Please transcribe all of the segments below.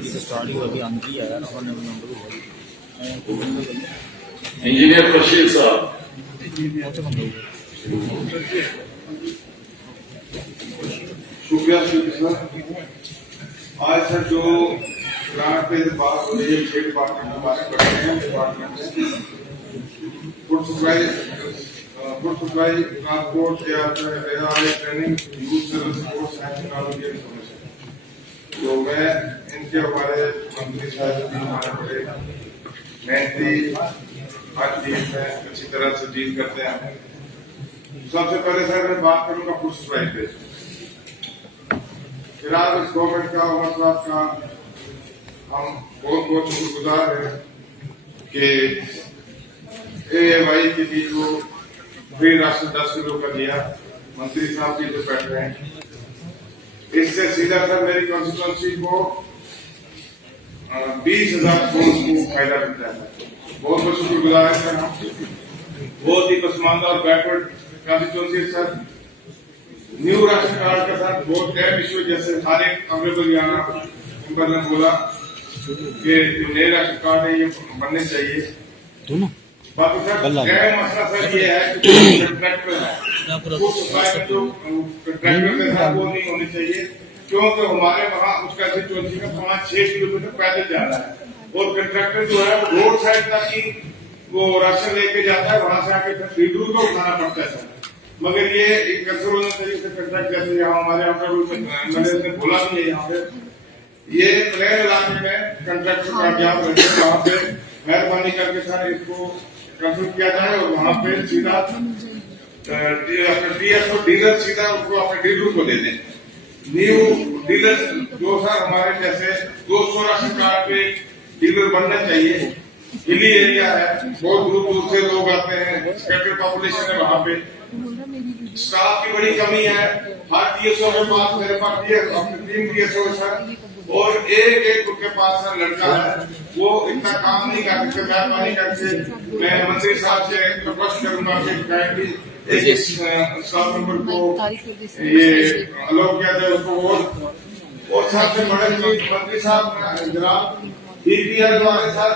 अभी तो स्टार्ट ही हुआ, अभी आंधी आया ना, और नंबर हुआ इंजीनियर बशीर साहब। शुक्रिया सर। आज सर जो ग्रांट पे बात हो रही है, 6 डिपार्टमेंट हमारे बढ़े हैं डिपार्टमेंट में food supply, transport, training, youth service, sports and technology information. तो मैं इनके हमारे मंत्री साहब हमारे बड़े मेहनती हर चीज में अच्छी तरह से डील करते हैं। सबसे पहले सर मैं बात करूंगा फूड सप्लाई पे। फिलहाल इस गवर्नमेंट का, उमर साहब का हम बहुत बहुत शुक्रगुजार हैं कि AAY के लिए जो फ्री राशन 10 किलो का दिया, मंत्री साहब जी जो बैठ रहे हैं, इससे सीधा सर मेरी कॉन्स्टिट्यूंसी को 20,000 को फायदा मिलता है। बहुत बहुत शुक्रगुजार है सर। हम बहुत ही पसमानदा और backward constituency sir. New ration card के साथ बहुत गैप इश्यू, जैसे हर एक ऑनरेबल यहाँ मेंबर ने बोला कि जो नए राशन कार्ड है ये बनने चाहिए। बाकी सर गैर मसला सर ये है कि कंट्रैक्टर है, जो कंट्रैक्टर के साथ वो नहीं होनी चाहिए, क्योंकि हमारे वहाँ उसका कंस्टिट्यूंसी में 5-6 किलोमीटर पैदल जा रहा है और कंट्रैक्टर जो है वो रोड साइड तक ही वो राशन लेके जाता है, वहां से आके फीडरू को उठाना पड़ता है सर। मगर ये एक कंट्रोल होना चाहिए कंट्रैक्ट, जैसे यहाँ हमारे ने बोला भी है, यहाँ पे ये प्लेन इलाके में कंट्रैक्टर का ज्ञान रखे, वहाँ पे मेहरबानी करके सर इसको कंट्रोल किया जाए और वहाँ पे सीधा DSO डीलर सीधा उनको अपने डीलर को दे दें। न्यू डीलर जो सर हमारे जैसे 200 राशन कार्ड पे डीलर बनना चाहिए। हिली एरिया है, बहुत दूर दूर से लोग आते हैं, स्कैटर्ड पॉपुलेशन है, वहाँ पे स्टाफ की बड़ी कमी है। हर DSO के पास, मेरे पास 3 DSO है सर, और एक उनके पास सर लड़का है, वो इतना काम नहीं कर सकते। मेहरबानी करके मैं मंत्री साहब से रिक्वेस्ट करूंगा कि काइंडली एक स्टाफ मेंबर को ये अलाउ किया जाए उसको। और सबसे बड़ा चीज मंत्री साहब जनाब DPR हमारे साथ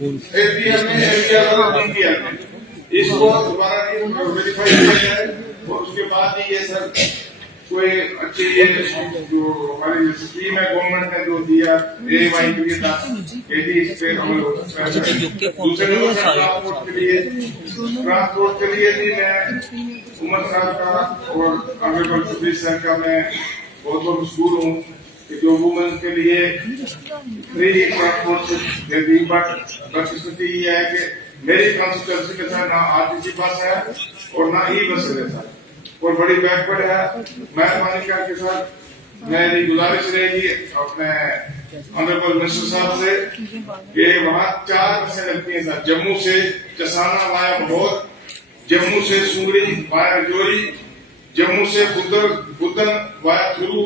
APR में और DPR में इसको दोबारा वेरीफाई किया जाए और उसके बाद ही ये सर कोई अच्छी ये जो हमारी स्कीम है गवर्नमेंट ने जो दिया AAY के लिए था, यदि इस पे हम लोग दूसरे ट्रांसपोर्ट के लिए भी मैं उमर साहब का और ऑनरेबल सुधीर सर का मैं बहुत बहुत मशहूर हूँ कि जो वुमेन के लिए free transport they the. But स्थिति ये है कि मेरी कॉन्स्टिट्यूंसी के साथ ना RTC बस है और ना ही बस है सर, और बड़ी बैकवर्ड है। मेहरबानी करके सर मेरी गुजारिश रहेगी अपने ऑनरेबल मिनिस्टर साहब से कि वहाँ 4 बसें लगती हैं सर, जम्मू से चसाना वाया बहौर, जम्मू से सुंगड़ी वाया रजौरी, जम्मू से बुदन वाया थुरू,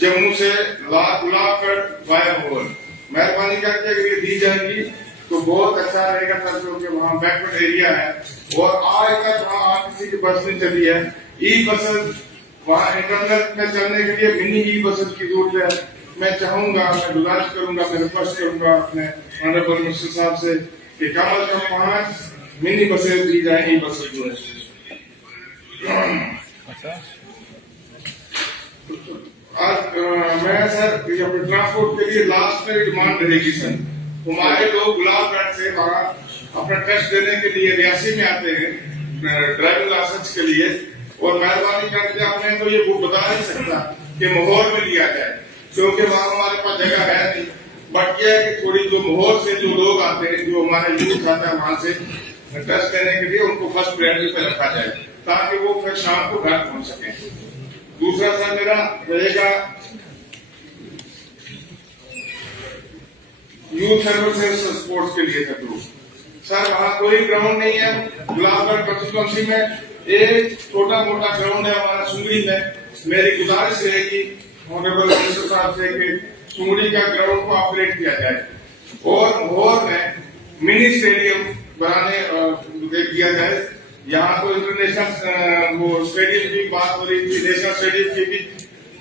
जम्मू से गुलाबगढ़ वाया बहौर। मेहरबानी करके अगर ये दी जाएंगी तो बहुत अच्छा रहेगा सर, क्योंकि वहाँ बैकवर्ड एरिया है और आज तक वहाँ RTC की बस नहीं चली है। बसेस वहाँ इंटरनेट में चलने के लिए मिनी बसेस की जरूरत है। मैं चाहूंगा, मैं गुजारिश करूंगा, मैं रिक्वेस्ट करूंगा अपने ऑनरेबल मिनिस्टर साहब से कि कम से कम 5 मिनी बसेस दी जाए बसेस जो है। आज मैं सर अपने ट्रांसपोर्ट के लिए लास्ट में डिमांड रहेगी सर। हमारे लोग गुलाबगढ़ से वहाँ अपना टेस्ट देने के लिए रियासी में आते हैं ड्राइविंग लाइसेंस के लिए, और मेहरबानी करके आपने तो ये वो बता नहीं सकता कि माहौल में लिया जाए, क्योंकि वहाँ हमारे पास जगह है नहीं। बट यह है कि थोड़ी जो माहौल से जो लोग आते हैं, जो हमारे यूथ आता है वहां से टेस्ट करने के लिए, उनको फर्स्ट प्रायोरिटी पे रखा जाए ताकि वो फिर शाम को घर पहुंच सके। दूसरा सर मेरा रहेगा यूथ सर्विसेज स्पोर्ट्स के लिए सर वहाँ कोई ग्राउंड नहीं है। गुलाबगढ़ कॉन्स्टिट्यूंसी में एक छोटा मोटा ग्राउंड है हमारा सुंगड़ी में। मेरी गुजारिश रहेगी ऑनरेबल मिनिस्टर साहब से कि सुंगड़ी का ग्राउंड को अपग्रेड किया जाए और में मिनी स्टेडियम बनाने दिया जाए। यहाँ तो इंटरनेशनल वो स्टेडियम की बात हो रही थी, नेशनल स्टेडियम की भी,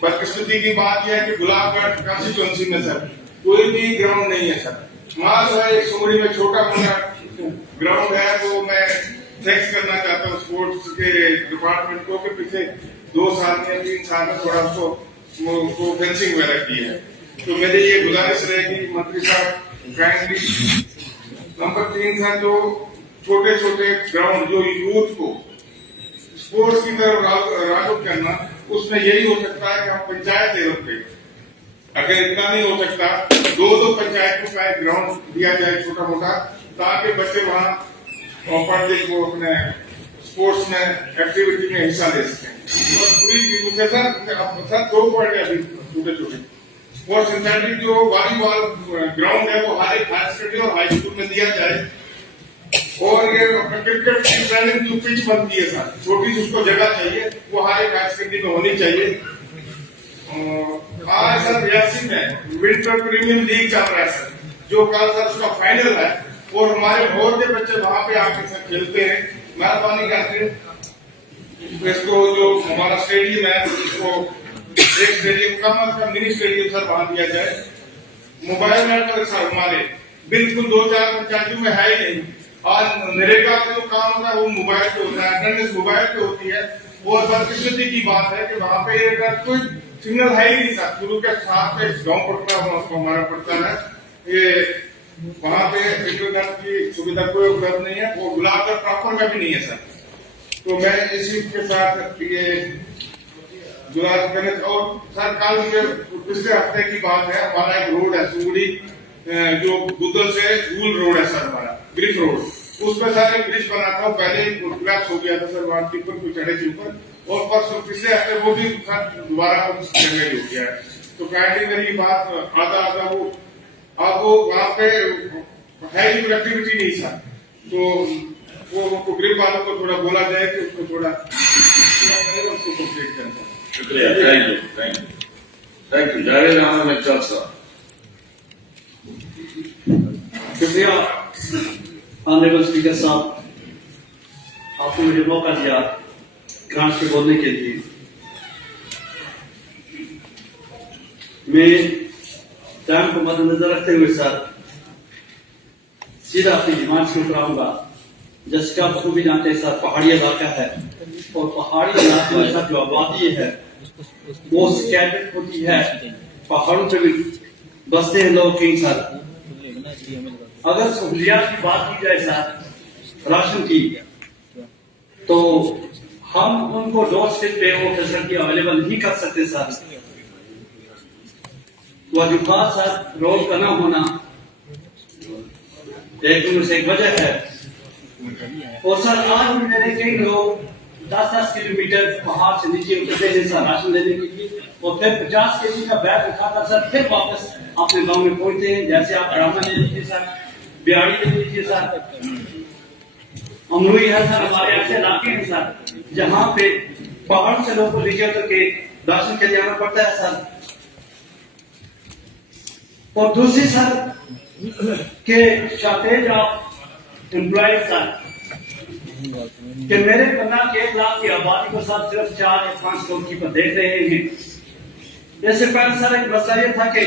बदकिस्मती की बात यह है कि गुलाबगढ़ कॉन्स्टिट्यूंसी में सर कोई भी ग्राउंड नहीं है सर। वहां सर एक सुमरी में छोटा मोटा ग्राउंड है, तो मैं थैंक्स करना चाहता हूँ स्पोर्ट्स के डिपार्टमेंट को कि पिछले 2 साल में 3 साल में थोड़ा उसको फेंसिंग वगैरह की है। तो मेरी ये गुजारिश रहेगी मंत्री साहब काइंडली। नंबर 3 सर, जो छोटे छोटे ग्राउंड जो यूथ को स्पोर्ट्स की तरफ रागरूक करना, उसमें यही हो सकता है कि हम पंचायत लेवल पे, अगर इतना नहीं हो सकता 2 पंचायतों का एक ग्राउंड दिया जाए छोटा मोटा, ताकि बच्चे वहां पब्लिक को अपने स्पोर्ट्स में एक्टिविटी में हिस्सा ले सकें। और पूरी सर 2 पॉइंट है अभी छोटे छोटे। और सिंथेटिक जो वॉलीबॉल ग्राउंड है वो हर एक हाई सेकेंडरी और हाई स्कूल में दिया जाए। और ये क्रिकेट की ट्रेनिंग जो पिच बनती है सर, छोटी सी उसको जगह चाहिए, वो हर एक हाई सेकेंडरी में होनी चाहिए। आज सर रियासी में विंटर प्रीमियम लीग चल रहा है सर, जो कल सर उसका फाइनल है, और हमारे और के बच्चे वहां पे आके सर खेलते हैं। मेहरबानी करके इसको जो हमारा स्टेडियम है उसको एक स्टेडियम कम मिनी स्टेडियम सर वहां दिया जाए। मोबाइल नेटवर्क सर हमारे बिल्कुल 2-4 पंचायतों में है ही नहीं। आज नरेगा का जो काम होता है वो मोबाइल पे होता है, अटेंडेंस मोबाइल पे होती है। और बदकिस्मती की बात है कि वहां पे कोई सिग्नल है ही नहीं सर। शुरू के साथ गाँव पड़ता है, हमारा पड़ता है, ये वहां पे इंटरनेट की सुविधा कोई उपलब्ध नहीं है, वो गुलाबगढ़ प्रॉपर में भी नहीं है सर। तो मैं इसी के साथ ये गुलाब करने, और सर कल पिछले हफ्ते की बात है, हमारा एक रोड है सूड़ी जो बुद्धल से रूल रोड है सर, हमारा ग्रिफ रोड, उसमें सर एक ब्रिज बना था, पहले कोलैप्स हो गया था सर, वहां टिप्पर को चढ़े के ऊपर, और परसों पिछले हफ्ते वो भी दोबारा जगह हो गया है। तो काइंडली मेरी बात आधा वो अब वो वहां पे है ही एक्टिविटी नहीं सर, तो वो ग्रिप वालों को थोड़ा बोला जाए कि उसको थोड़ा उसको कंप्लीट करें। शुक्रिया, थैंक यू जावेद अहमद चौक साहब। शुक्रिया ऑनरेबल स्पीकर साहब, आपने मुझे मौका दिया ग्रांट्स पे बोलने के लिए। मैं टाइम को मद्देनजर रखते हुए सर सीधा अपनी डिमांड्स के ऊपर आऊंगा। जैसे कि आप भी जानते हैं सर, पहाड़ी इलाका है, और पहाड़ी इलाके में सर जो आबादी है वो स्कैटर्ड होती है, पहाड़ों पे भी बसते हैं लोग कहीं सर। अगर सहूलियात की बात की जाए सर राशन की, तो हम उनको डोर स्टेप पे वो फैसिलिटी अवेलेबल नहीं कर सकते सर। वाजुबात सर रोड का ना होना एक वजह है। और सर आज भी मैंने कई लोग 10-10 किलोमीटर पहाड़ से नीचे उतरते हैं सर राशन लेने के लिए, और फिर 50 केजी का बैग उठाकर सर फिर वापस अपने गांव में पहुंचते हैं। जैसे आप रामा ले लीजिए सर, बिहाड़ी ले लीजिए सर, अमरूई है सर, हमारे ऐसे इलाके हैं सर जहाँ पे पहाड़ से लोगों को नीचे उतर के राशन के लिए आना पड़ता है सर। और दूसरी सर के शॉर्टेज ऑफ एम्प्लॉय सर, कि मेरे 50 के 1 लाख की आबादी को सर सिर्फ 4 या 5 लोग की पर देख रहे हैं। जैसे पहले सर एक मसला ये था कि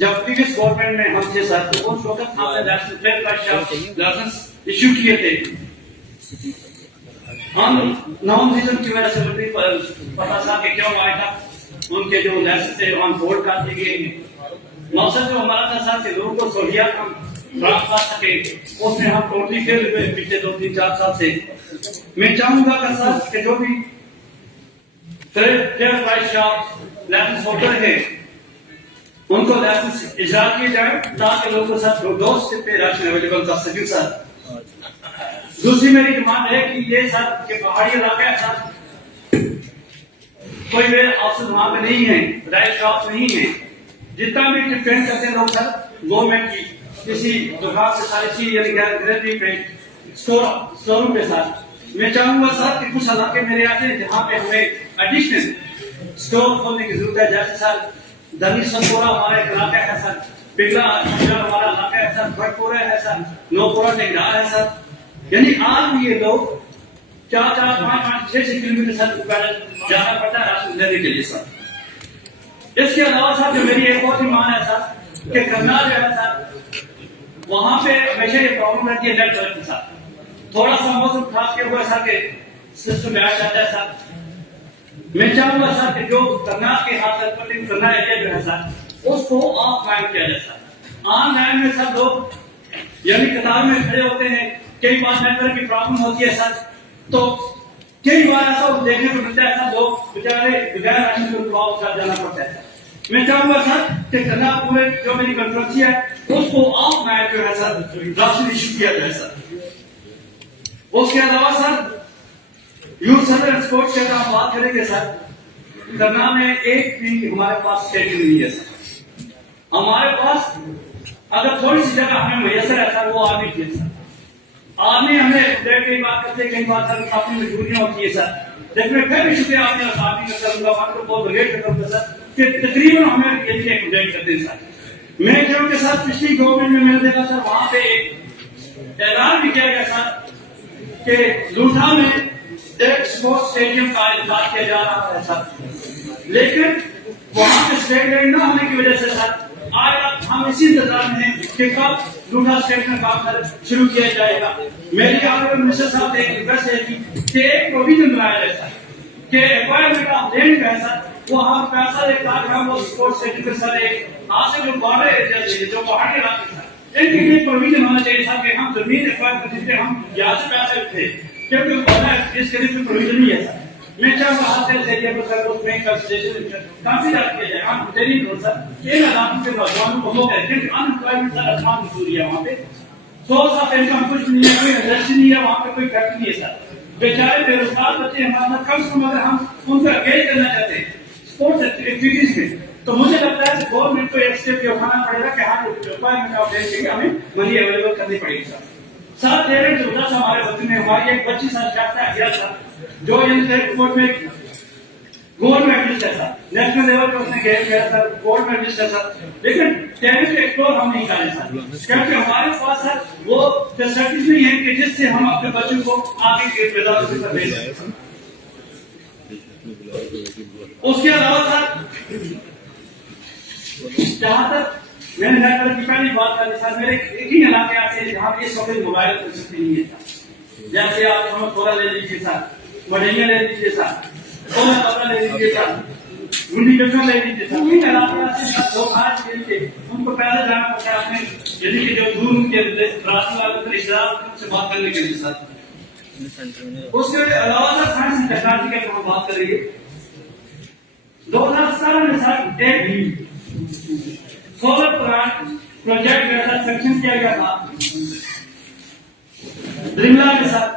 जब प्रीवियस गवर्नमेंट में हम थे सर, तो उस वक्त हमने लाइसेंस इश्यू किए थे। हम नॉन रीजन की वजह से मुझे पता था कि क्यों आया था, उनके जो लाइसेंस थे ऑन बोर्ड कर दिए गए। मकसद जो हमारा था सर कि लोगों को सहूलियत हम प्राप्त कर सके, उसमें हम टोटली फेल हुए पिछले 2-3-4 साल से। मैं चाहूंगा कि सर कि जो भी fair price shop license holder है उनको लाइसेंस इजारा किए जाए, ताकि लोगों को सर डोर स्टेप पे राशन अवेलेबल कर सके सर। दूसरी मेरी डिमांड है कि ये सर के पहाड़ी इलाका है सर, कोई वे ऑप्शन वहां पे नहीं है, राइस शॉप नहीं है। जितना भी डिपेंड करते हैं लोग सर गवर्नमेंट की किसी दुकान से सारी यानी गैलरी पे स्टोर पे सर, मैं चाहूंगा सर कि कुछ इलाके मेरे आते हैं जहाँ पे हमें एडिशनल स्टोर खोलने की जरूरत है। जैसे सर दनी संतोरा हमारा एक इलाका है सर, पिगला हमारा इलाका है सर, भटपुरा है सर, नौपुरा टेंगड़ा है सर। यानी आज भी ये लोग 4-4, 5-5, 6 किलोमीटर सर पैदल जाना पड़ता है राशन लेने के लिए सर। इसके अलावा सर जो मेरी एक और डिमांड है सर कि करनाल जो है सर, वहां पे हमेशा ये प्रॉब्लम रहती है नेटवर्क के साथ। थोड़ा सा मौसम खराब के हुआ सर के सिस्टम में आ जाता है सर। मैं चाहूंगा सर कि जो करनाल के हाथ करनाल एरिया जो है सर, उसको ऑफलाइन किया जाए सर। ऑनलाइन में सब लोग यानी कतार में खड़े होते हैं, कई बार नेटवर्क की प्रॉब्लम होती है सर, तो कई बार ऐसा देखने को मिलता है सर, लोग बेचारे बगैर राशन को ब्लॉक कर जाना पड़ता है। मैं चाहूंगा सर कि करनाल पूरे जो मेरी कंट्रोवर्सी है उसको ऑफलाइन जो है सर राशन इशू किया जाए सर। उसके अलावा सर यूथ सर्विस स्पोर्ट्स के हम बात करेंगे सर, करनाल में एक भी हमारे पास स्टेडियम नहीं है सर। हमारे पास अगर थोड़ी सी जगह हमें मुयसर है सर, वो आर्मी की है सर। आर्मी हमें कई बात करते कई बार सर काफी मजबूरियां होती है सर, लेकिन मैं फिर भी शुक्रिया आपने आर्मी का करूंगा, आपको बहुत रेट करूंगा सर कि तकरीबन हमें ये एक्सप्लेन करते हैं सर। मैं क्योंकि सर पिछली गवर्नमेंट में मैंने देखा सर, वहां पे एक ऐलान भी किया गया सर कि लूठा में एक स्पोर्ट्स स्टेडियम का इंतजाम किया जा रहा है सर, लेकिन वहां पे स्टेट लाइन न होने की वजह से सर आज हम इसी इंतजार में हैं कि कब लूठा स्टेट में काम शुरू किया जाएगा। मेरी आपको मिनिस्टर साहब से एक रिक्वेस्ट है कि एक प्रोविजन बनाया जाए सर कि रिक्वायरमेंट ऑफ लैंड है सर, वो हम पैसा लेकर हम वो स्पोर्ट्स स्टेडियम के सर एक आज से जो बॉर्डर एरिया से जो पहाड़ी इलाके सर, इनके लिए प्रोविजन होना चाहिए सर कि हम जमीन एक्वायर कर सकते, हम यहाँ से पैसे उठे, क्योंकि बॉर्डर इस करीब में प्रोविजन नहीं है सर। मैं चाहूंगा हाथ से एरिया पर सर उसमें काफी ज्यादा किया जाए। हम तेरी सर इन इलाकों के नौजवानों को मौका है, क्योंकि अनएम्प्लॉयमेंट सर आसान मजदूरी है वहाँ पे, सोर्स ऑफ इनकम कुछ नहीं है, कोई इंडस्ट्री नहीं है वहाँ पे, कोई फैक्ट्री नहीं है सर। बेचारे बेरोजगार बच्चे हमारे साथ कम से कम अगर हम उनका एंगेज करना चाहते हैं स्पोर्ट्स एक्टिविटीज में, तो मुझे लगता है गवर्नमेंट को एक स्टेप ये उठाना पड़ेगा कि हाँ रिक्वायरमेंट ऑफ लैंड हमें मनी अवेलेबल करनी पड़ेगी सर। साथ दे रहे 14 हमारे बच्चे में हमारी एक 25 साल छात्रा गया था जो कोर्ट में गोल्ड मेडलिस्ट है सर, नेशनल लेवल पर उसने गेम खेला सर, गोल्ड मेडलिस्ट है सर, लेकिन टेनिस एक्सप्लोर हम नहीं करें सर, क्योंकि हमारे पास सर वो फैसिलिटीज नहीं है कि जिससे हम अपने बच्चों को आगे के मेदानों पर भेज सकें। उसके अलावा सर जहां तक मैंने नेटवर्क की पहली बात करी सर, मेरे एक ही इलाके आते हैं जहाँ इस वक्त मोबाइल फैसिलिटी नहीं है सर। जैसे आप थोड़ा ले लीजिए सर, मडैया ले लीजिए सर, थोड़ा कपड़ा ले लीजिए सर, गुंडी कचरा ले लीजिए सर, इन इलाके लोग आज के लिए उनको पैदल जाना पड़ता है अपने यदि कि जो दूर उनके रास्ते वाले रिश्तेदार से बात करने के लिए सर। उसके अलावा सर साइंस एंड टेक्नोलॉजी की हम बात करेंगे 2017 में सर एक सोलर प्लांट प्रोजेक्ट जैसा सेक्शन किया गया था ड्रिंगला के साथ,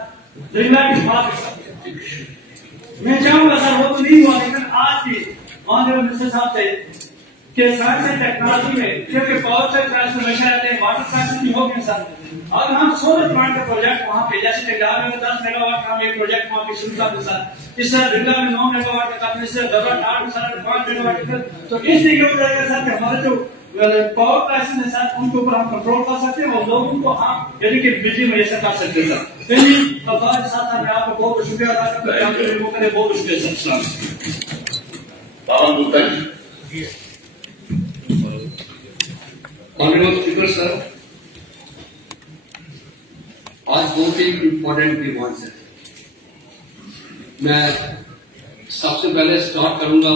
ड्रिंगला के साथ। मैं चाहूंगा सर वो तो नहीं हुआ, लेकिन आज भी ऑनरेबल मिनिस्टर साहब से कि साइंस एंड टेक्नोलॉजी में क्योंकि पावर से ट्रांसफॉर्मेशन रहते हैं, वाटर ट्रांसफॉर्मेशन हो गया सर, और हम सोलर प्लांट का प्रोजेक्ट वहां पे जैसे टेंगार में 10 मेगावाट का हम एक प्रोजेक्ट वहां पे शुरू करते सर, इस तरह ड्रिंगला में 9 मेगावाट का करने से डबल 8 सर 5 मेगावाट का, तो इस तरीके हो जाएगा सर कि हमारे जो पावर प्राइसेस है सर उनके ऊपर हम कंट्रोल कर सकते हैं और लोगों को हम यानी कि बिजली मुहैया कर सकते हैं सर। चलिए अब बात साथ मैं आपको बहुत शुक्रिया अदा करता हूं, आपके लोगों के लिए बहुत शुक्रिया सर। बावन Gupta ji. Honourable speaker sir, आज बहुत ही इम्पोर्टेंट डिमांड्स है। मैं सबसे पहले स्टार्ट करूंगा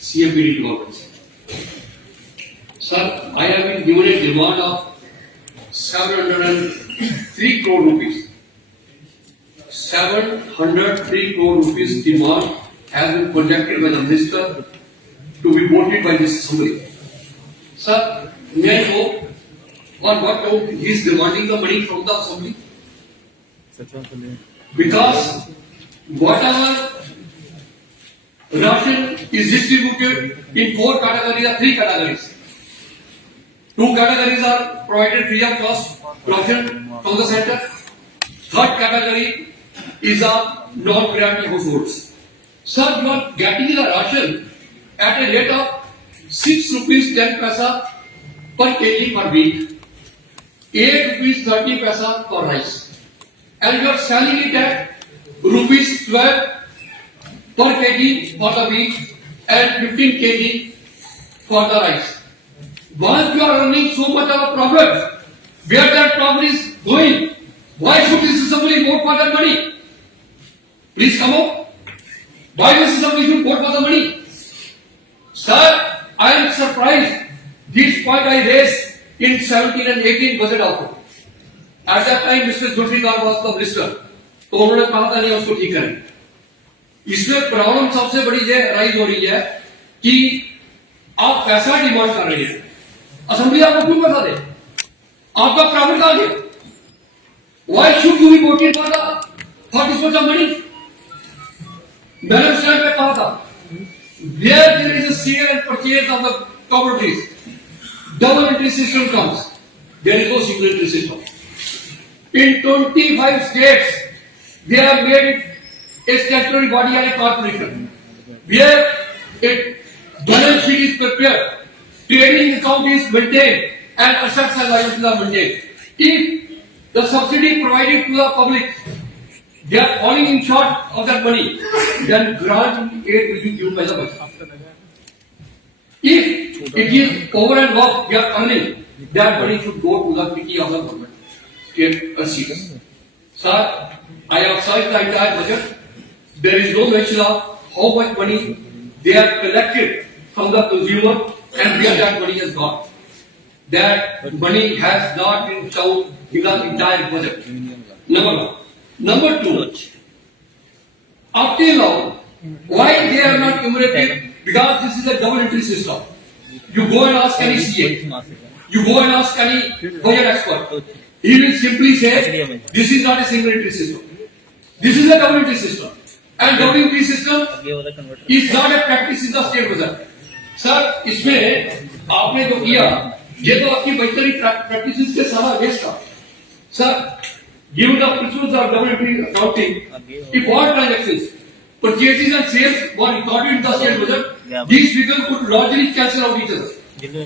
सीएमपीडी डिमांड से। Sir, I have been given a demand of 703 crore rupees. 703 crore rupees demand has been projected by the minister to be voted by this assembly. Sir, may I know on what count he is demanding the money from the assembly? Because whatever ration is distributed in 4 categories or 3 categories. 2 categories are provided free of cost ration from the center. Third category is a non-priority households. Sir, you are getting the ration at a rate of 6 rupees 10 paisa per kg per week, 8 rupees 30 paisa for rice, and you are selling it at rupees 12 per kg for the wheat and 15 kg for the rice. Once you are earning so much of a profit, where that profit is going, why should this assembly vote for that money? Please come up. Why this assembly should vote for the money? Sir, I am surprised. This point I raised in 17 and 18 budget also. At that time, Mr. Zulfikar was the minister. तो उन्होंने कहा था नहीं उसको ठीक करें. इसमें problem सबसे बड़ी ये राइज हो रही है कि आप पैसा डिमांड कर रहे हैं. असेंबली आपको क्यों पैसा दे? आपका प्रॉब्लम कहां गया? Why should you be voting for this much of money? मैंने उस टाइम पे कहा था, where there is a sale and purchase of the commodities, double entry system comes. There is no single entry system. In 25 states, they have made a statutory body and a corporation, where a balance sheet is prepared, trading account is maintained, and assets and liabilities are maintained. If the subsidy provided to the public, they are falling in short of that money, then grant aid will be given by the budget. If it is over and above they are earning, that money should go to the kitty of the government. State receipts. Sir, I have searched the entire budget. There is no mention of how much money they have collected from the consumer and where that money has gone. That money has not been shown in the entire budget. Number one. Number two, up till now, why they are not enumerated? Because this is a double entry system. You go and ask any CA, you go and ask any budget expert. He will simply say, this is not a single entry system. This is a double entry system. And double entry system is not a practice in the state budget. Sir, इसमें आपने जो किया, ये तो आपकी बेहतरी practices के सारा वेस्ट था. Sir, given the principles of double entry accounting, if all transactions, purchases and sales were recorded in the state budget, these figures could largely cancel out each other,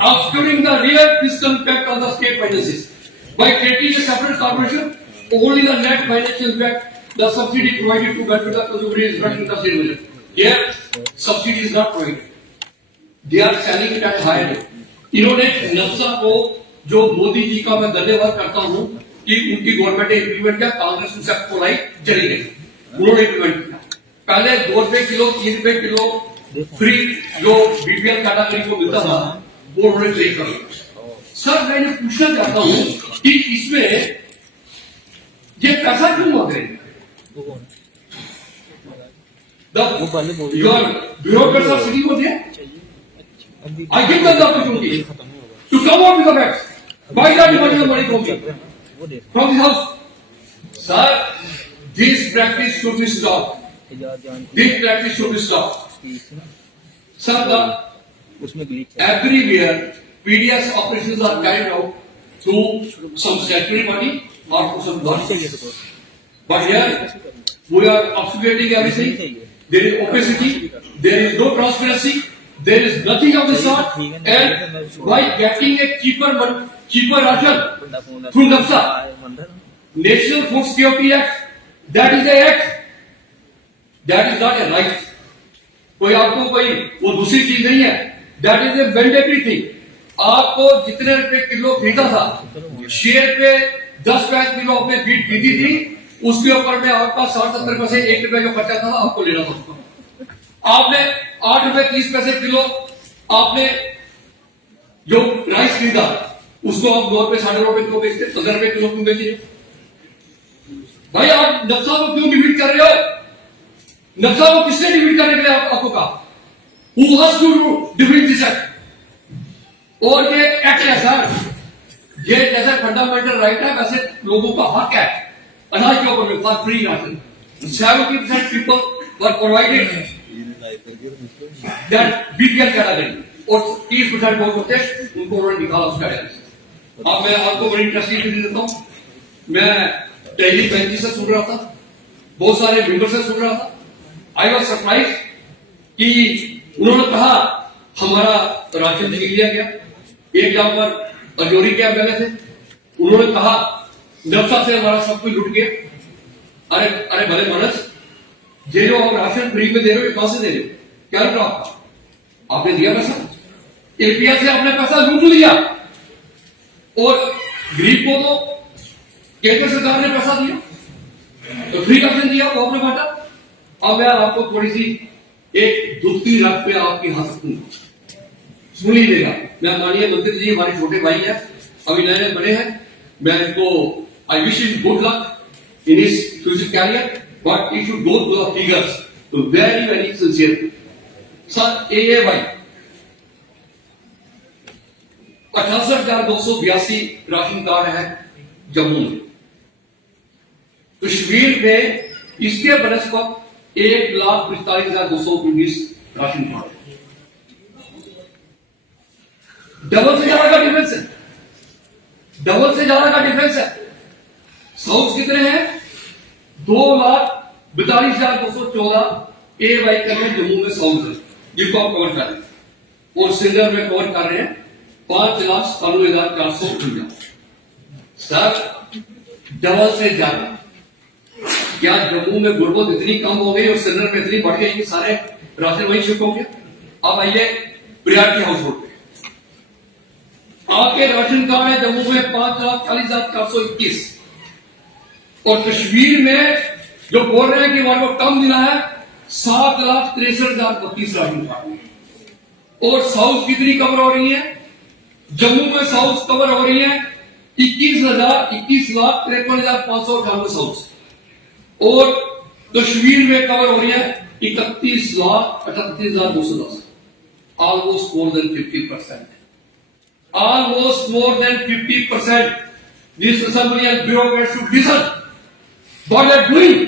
obscuring the real fiscal impact on the state finances. By creating a separate corporation, only the net financial impact, the subsidy provided to benefit the consumer is brought in the state budget. Here, subsidy is not provided. They are selling it at higher rate. इन्होंने नक्शा को जो मोदी जी का मैं धन्यवाद करता हूँ कि उनकी गवर्नमेंट ने इम्प्लीमेंट किया, कांग्रेस उसे कोलाई चली गई. उन्होंने इम्प्लीमेंट किया. पहले 2 रुपए किलो 3 रुपए किलो फ्री जो बीपीएल कैटेगरी को मिलता था वो उन्होंने फ्री कर दिया. सर मैं पूछना चाहता हूँ कि इसमें ये पैसा क्यों मांग रहे हैं? Your bureaucrats are sitting over there. I give them the opportunity to come out with the facts. Why are you demanding the money from me? From the house? Sir, this practice should be stopped. This practice should be stopped. Sir, everywhere PDS operations are carried out through some statutory body or through some body. But here, we are obfuscating everything. There is opacity, there is no transparency, there is nothing of the sort, and by getting a cheaper ration through NAFSA, National Food Security Act, that is a act, that is not a right. कोई आपको कोई वो दूसरी चीज नहीं है. That is a mandatory thing. आपको जितने रुपए किलो खरीदा था, शेयर पे 10 किलो आपने बीट खरीदी थी, उसके ऊपर में आपका 60-70 पैसे 1 रुपए जो खर्चा था आपको लेना था. आपने 8 रुपए 30 पैसे किलो आपने जो राइस खरीदा उसको आप 2 रुपए 9.5 रुपए किलो बेचते, 15 रुपए किलो क्यों बेचिए? भाई आप नक्शा को क्यों डिलीट कर रहे हो? नक्शा को किसने डिलीट करने के लिए आपको कहा? Who has to delete this act? और ये एक्ट है सर, ये जैसे फंडामेंटल राइट है वैसे लोगों का हक है अनाज के ऊपर में free ration. 70% people were provided that BPL category और 30% लोग होते उनको उन्होंने निकाला उस कैटेगरी से. अब मैं आपको बड़ी इंटरेस्टिंग चीज देता हूँ. मैं टेली बैंक से सुन रहा था, बहुत सारे मेंबर से सुन रहा था. आई वॉज सरप्राइज कि उन्होंने कहा हमारा राशन छीन लिया गया. एक जहां पर अजोरी के एमएलए थे, उन्होंने कहा नक्शा से हमारा सब कुछ लुट गया. अरे अरे भले मानस, ये जो आप राशन फ्री में दे रहे हो कहां से दे रहे हो? क्या लुटा आपका? आपने दिया पैसा? एपीएल से आपने पैसा लूट लिया और गरीब को तो केंद्र सरकार ने पैसा दिया तो फ्री राशन दिया वो आपने बांटा। अब मैं आपको थोड़ी सी एक दुखती रात पे आपकी हंस सुन ही लेगा। मैं माननीय मंत्री जी हमारे छोटे भाई हैं, अभी नए नए बने हैं, मैं इनको I wish him good luck in his future career, but he should go to the figures तो वेरी वेरी सिंसियर। सर ए भाई 68,282 राशन कार्ड है जम्मू में, कश्मीर में इसके बनस्पत 1,45,219 राशन कार्ड है। डबल से ज्यादा का डिफरेंस है, डबल से ज्यादा का डिफरेंस है। साउथ कितने हैं? 2,42,214 ए वाई कर रहे हैं जम्मू में साउथ है जिनको आप कवर कर रहे हैं, और सिंगर में कवर कर रहे हैं 5,97,450। सर डबल से ज्यादा। क्या जम्मू में गुर्बत इतनी कम हो गई और सिंगर में इतनी बढ़ गई कि सारे राशन वही शिफ्ट हो गया? अब आइए प्रियॉरिटी हाउस होल्ड पे। आपके राशन कार्ड है जम्मू में 5,40,421 और कश्मीर में जो बोल रहे हैं कि हमारे को कम मिला है 7,63,032 राशन कार्ड। और साउथ कितनी कवर हो रही है? जम्मू में साउथ कवर हो रही है 21,53,598 साउथ, और कश्मीर में कवर हो रही है 31,38,210, almost more than 50%, almost more than 50%. This assembly and bureaucrats should listen what they are doing.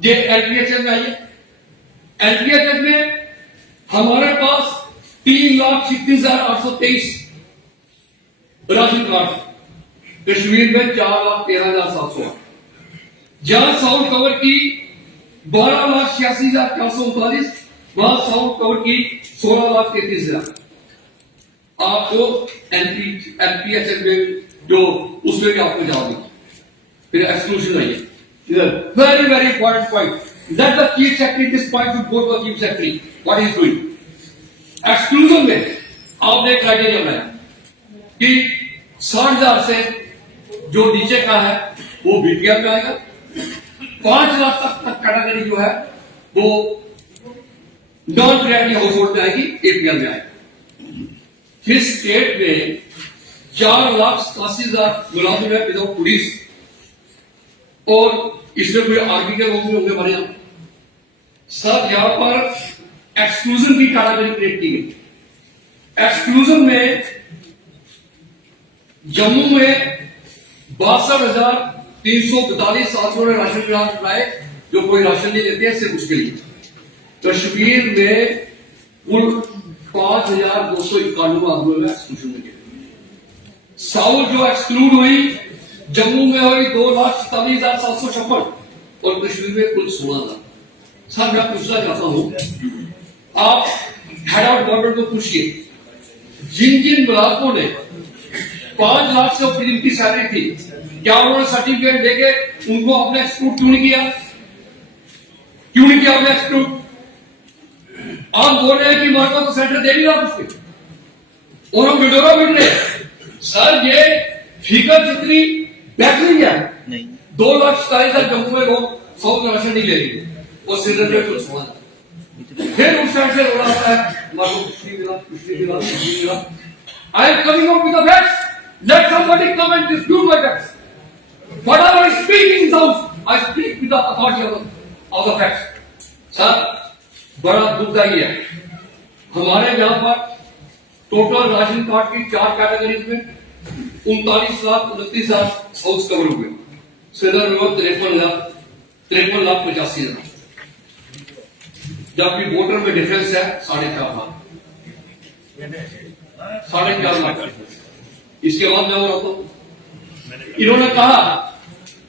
ये एलपीएचएस में आइए, एलपीएचएस में हमारे पास 3,36,823 राशन कार्ड, कश्मीर में 4,13,700, जहां साउथ कवर की 12,86,439, वहां साउथ कवर की 16,33,000। आपको एलपीएचएस में जो उसमें भी आपको जवाब देगा। फिर एक्सक्लूजन आइए, very very important point, let the chief secretary this point to go to the chief secretary what is doing. Exclusion में आपने क्राइटेरिया बनाया कि 60,000 से जो नीचे का है वो बीपीएल में आएगा, 5 लाख तक कैटेगरी जो है वो नॉन प्रायोरिटी हाउस होल्ड में आएगी, एपीएल में आएगी। इस स्टेट में 4,87,000 मुलाजिम है विदाउट पुलिस, और इसमें कोई आर्मी के लोग भी होंगे हमारे यहां। सर यहां पर एक्सक्लूजन की कैटेगरी क्रिएट की गई। एक्सक्लूजन में जम्मू में 62,342 साथियों ने राशन कार्ड बनाए जो कोई राशन नहीं देते हैं, सिर्फ उसके लिए। कश्मीर में कुल 5,291 आदमियों में एक्सक्लूजन में गए। साउथ जो एक्सक्लूड हुई जम्मू में हुई 2,47,756 और कश्मीर में कुल 16,000। सर मैं पूछना चाहता हूं, आप हेड ऑफ गवर्नमेंट को पूछिए, जिन जिन मुलाजमों ने 5 लाख से ऊपर जिनकी सैलरी थी, क्या उन्होंने सर्टिफिकेट देके उनको आपने एक्सक्लूड क्यों नहीं किया? क्यों नहीं किया आपने एक्सक्लूड? आप बोल रहे हैं कि हमारे को सेंटर दे नहीं रहा उसके, और हम विडोरा मिल रहे हैं। सर ये फिगर जितनी बेहतरीन है, 2,47,000 जम्मू में लोग 100 राशन नहीं ले रही और सिलेंडर में कुछ हुआ, फिर उस साइड से रोड़ा आता है हमारे को कुछ नहीं मिला, कुछ नहीं मिला, कुछ नहीं मिला। I am coming out with the facts, late somebody come and dispute my facts. Whatever I speak in house, I speak with the authority of the facts. Sir बड़ा दुखदायी है, हमारे यहां पर टोटल राशन कार्ड की 4 categories में 39,29,000 house cover हुए, cylinder में 53,85,000, जबकि वोटर में डिफरेंस है 4.5 लाख, 4.5 लाख। इसके बाद मैं और तो इन्होंने कहा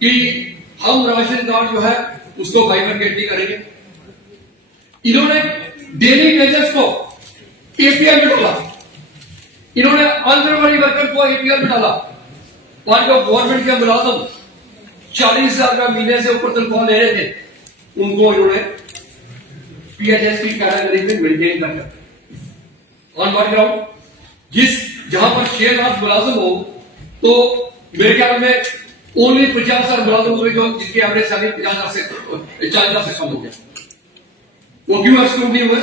कि हम राशन कार्ड जो है उसको बाइफरकेट नहीं करेंगे। इन्होंने डेली वेजेस को एपीएल में डाला, इन्होंने आंगनबाड़ी वर्कर को एपीएल में डाला, और जो गवर्नमेंट के मुलाजिम 40,000 का महीने से ऊपर तनख्वाह ले रहे थे, उनको इन्होंने पीएचएस की कैटेगरी में मेंटेन कर, ऑन व्हाट ग्राउंड? जहां पर 6 लाख मुलाजिम हो तो मेरे ख्याल में ओनली 50,000 मुलाजिम हुए जो जिसकी एवरेज सैलरी 50,000 से 40,000 से कम हो गया। वो क्यों एक्सक्लूड नहीं हुए?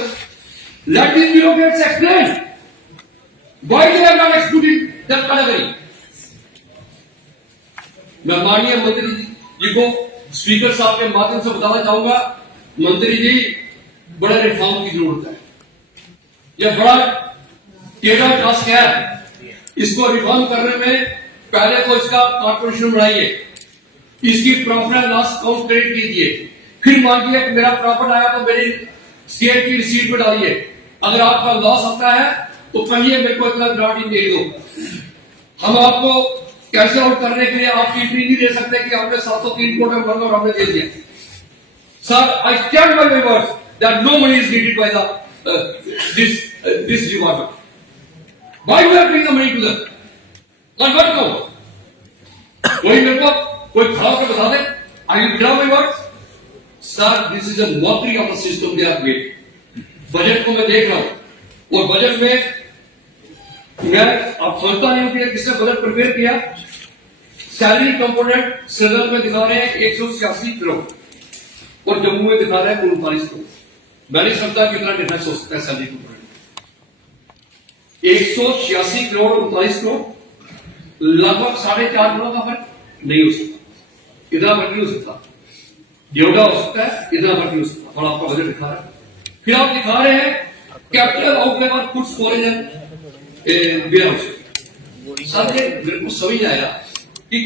Let this bureaucrats explain why they are not excluding that category. मैं माननीय मंत्री जी को स्पीकर साहब के माध्यम से बताना चाहूंगा, मंत्री जी बड़ा रिफॉर्म की जरूरत है। यह बड़ा टेढ़ा टास्क है, इसको रिफॉर्म करने में पहले तो इसका कॉर्पोरेशन बढ़ाइए, इसकी profit and loss count credit कीजिए, फिर मांगिए कि मेरा प्रॉफिट आया तो मेरी स्टेट की रिसीट में डालिए, अगर आपका लॉस आता है तो कहिए मेरे को इतना ग्रांट दे दो। हम आपको कैसे आउट करने के लिए आपकी एंट्री नहीं दे सकते कि आपने 703 करोड़ में भर और हमने दे दिया। Sir, I stand by my words that no money is needed by this department. Why we are giving the money to them? Not what no. कोई मेरे को कोई खड़ा होकर बता दे, I will give my words. Sir, this is a mockery of the system they are made. Budget को मैं देख रहा हूं और बजट में मैं अब समझता नहीं हूं कि किसने बजट प्रिपेयर किया। सैलरी कंपोनेंट सदन में दिखा रहे हैं 186 करोड़ और जम्मू में दिखा रहे हैं 39 करोड़। मैं नहीं समझता कितना डिफरेंस हो सकता है सैलरी कंपोनेंट। 186 करोड़ और 39 करोड़, लगभग 4.5 गुना का फर्क नहीं हो सकता। इतना फर्क नहीं हो सकता, जेवड़ा हो सकता है, इतना फर्क नहीं हो सकता। और आपका बजट दिखा रहा है, फिर आप दिखा रहे हैं capital outlay for food storage and warehouse. Sir, ये मेरे को समझ आया कि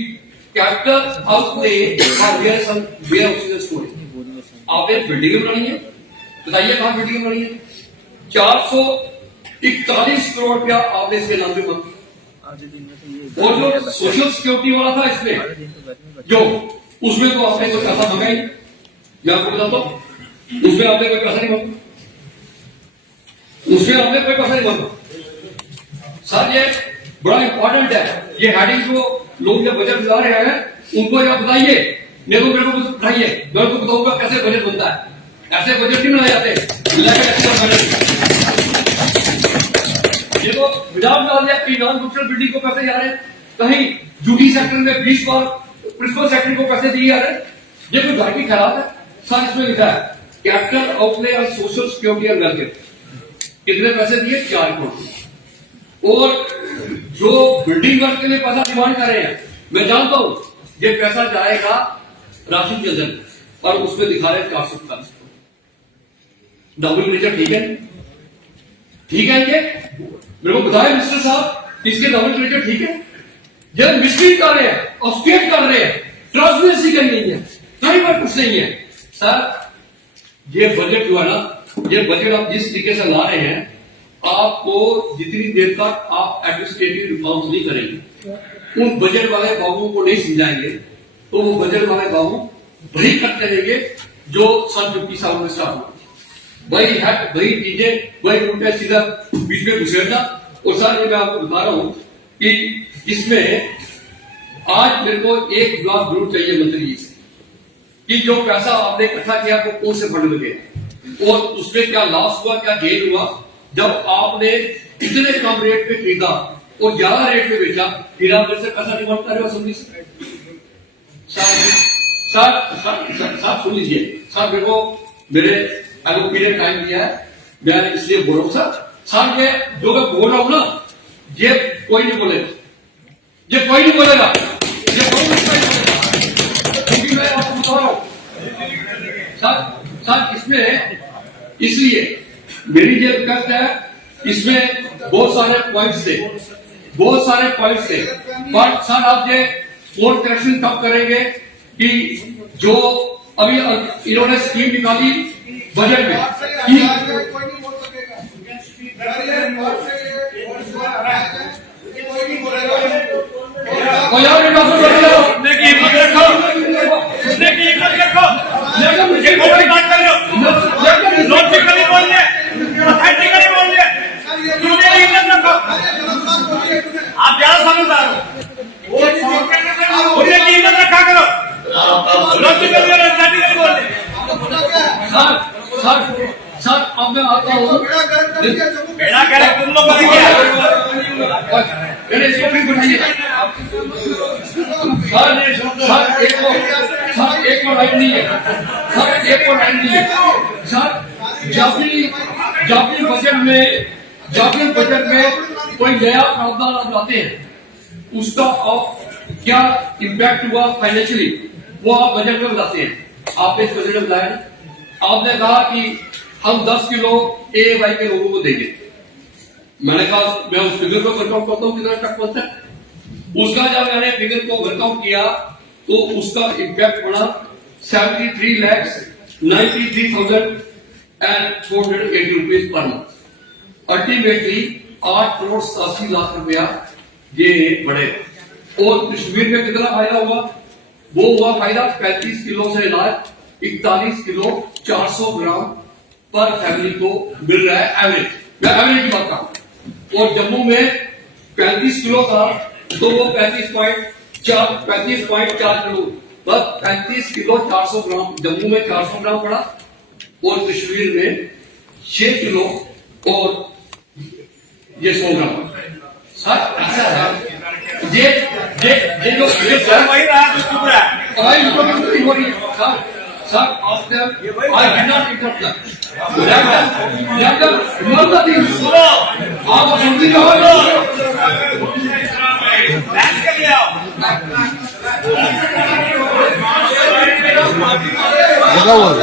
capital outlay for warehouse and storage आपने बिल्डिंग बनानी है, बताइए कहां बिल्डिंग बनानी है? 441 करोड़ रुपया आपने इसके नाम पे मांगा। और जो सोशल सिक्योरिटी वाला था इसमें जो, उसमें तो आपने कोई पैसा मांगा ही, मैं आपको बताता हूं, उसमें आपने कोई पैसा नहीं मांगा, उसमें आपने कोई पैसा नहीं मांगा। सर, ये बड़ा इंपॉर्टेंट है, ये हेडिंग जो लोग जब बजट बता रहे हैं उनको या बताइए, नहीं तो मेरे को बताइए, मैं उनको बताऊंगा कैसे बजट बनता है। ऐसे बजट नहीं बनाए जाते, ये तो विदाउट डाल दिया कि नॉन सोशल बिल्डिंग को पैसे जा रहे हैं, कहीं ड्यूटी सेक्टर में 20 बार प्रिंसिपल सेक्रेटरी को पैसे दिए जा रहे हैं। ये कोई घर की खराब है। सर, इसमें लिखा है कैपिटल आउटले और सोशल सिक्योरिटी एंड वेलफेयर, कितने पैसे दिए? 4 करोड़। और जो बिल्डिंग वर्क के लिए पैसा डिमांड कर रहे हैं, मैं जानता हूं ये पैसा जाएगा राशन के अंदर और उसमें दिखा रहे हैं 440 करोड़। डबल मेजर ठीक है? ठीक है, ये मेरे को बताया मिनिस्टर साहब, इसके डबल मेजर ठीक है? ये मिस्ट्री कर रहे हैं, ऑस्केट कर रहे हैं, ट्रांसपेरेंसी कहीं नहीं है, कहीं पर कुछ नहीं है। सर, ये बजट जो है ना, ये बजट आप जिस तरीके से ला रहे हैं, आपको जितनी देर तक आप एडमिनिस्ट्रेटिव रिफॉर्म्स नहीं करेंगे, उन बजट वाले बाबुओं को नहीं समझाएंगे, तो वो बजट वाले बाबू वही करते रहेंगे जो सन 50 साल में स्टार्ट हुआ। वही चीजें, वही उल्टा सीधा बीच में घुसेड़ना। और सर, ये मैं आपको बता रहा हूं कि इसमें आज मेरे को एक जवाब जरूर चाहिए मंत्री जी से कि जो पैसा आपने इकट्ठा किया वो कौन से फंड में गया और उसमें क्या लॉस हुआ, क्या गेन हुआ। जब आपने इतने कम रेट पे खरीदा और ज्यादा रेट पे बेचा, फिर आप मेरे से पैसा डिमांड कर रहे हो असेंबली से। सर सुन लीजिए, सर मेरे को मेरे पीरियड टाइम दिया है, मैं इसलिए बोल रहा हूं। सर ये जो मैं बोल रहा हूं ना, ये कोई नहीं बोलेगा, ये कोई नहीं बोलेगा, ये कोई नहीं बोलेगा, क्योंकि मैं आपको बता रहा हूं। सर इसमें इसलिए मेरी ये रिक्वेस्ट है, इसमें बहुत सारे पॉइंट्स थे, बट सर आप ये कोर्ट करेक्शन कब करेंगे कि जो अभी इन्होंने स्कीम निकाली बजट में आप ज्यादा समझदार हो, कीमत रखा करो। सर अब मैं आता हूँ, बेड़ा कह रहे तुम लोग बोले क्या? मैंने इसको फिर बिठाइए सर, एक को राइट नहीं है सर, एक को राइट नहीं है सर। जब भी बजट में कोई नया प्रावधान आप लाते हैं, उसका क्या इम्पैक्ट हुआ फाइनेंशियली, वो आप बजट में बताते हैं। आपने इस बजट में बताया, आपने कहा कि हम 10 किलो AY के लोगों को देंगे। मैंने कहा मैं उस फिगर को वर्कआउट करता हूँ कितना तक पहुंचता है। उसका जब मैंने फिगर को वर्कआउट किया तो उसका इम्पैक्ट पड़ा 73,93,480 रुपीज पर मंथ। अल्टीमेटली 8,87,00,000 रुपया ये बढ़े। और कश्मीर में कितना फायदा हुआ? वो हुआ फायदा 35 किलो से इलाज 41 किलो 400 ग्राम पर फैमिली को मिल रहा है एवरेज। मैं एवरेज की बात कर रहा हूं। और जम्मू में 35 किलो था तो वो 35.4 किलो, बस 35 किलो 400 ग्राम जम्मू में 400 ग्राम पड़ा और कश्मीर में 6 किलो और ये 100 ग्राम। सर ये जो वही रहा जो चुप रहा है। Sir, after I did not interrupt that. Remember things. आप समझी हो? डांस के लिए आओ। लगा हुआ है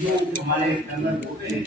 जो हमारे अंदर होते हैं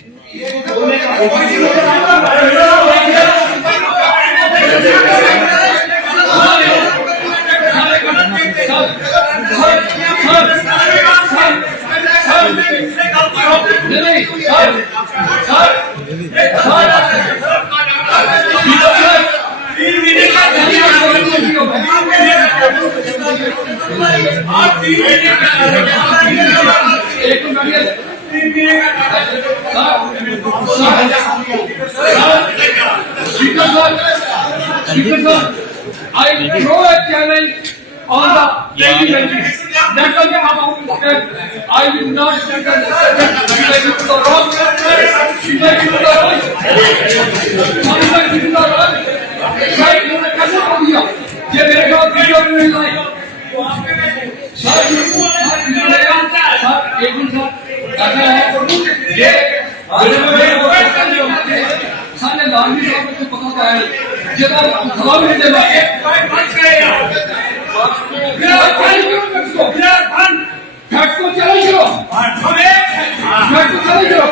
I throw a challenge on the ladies. That was I will not take a wrong. ये मेरे को वीडियो में लाइक ऐसा है ये सामने लालजी साहब को पता था जब खबर मिलते फैक्ट को चैलेंज करो फैक्ट को चैलेंज करो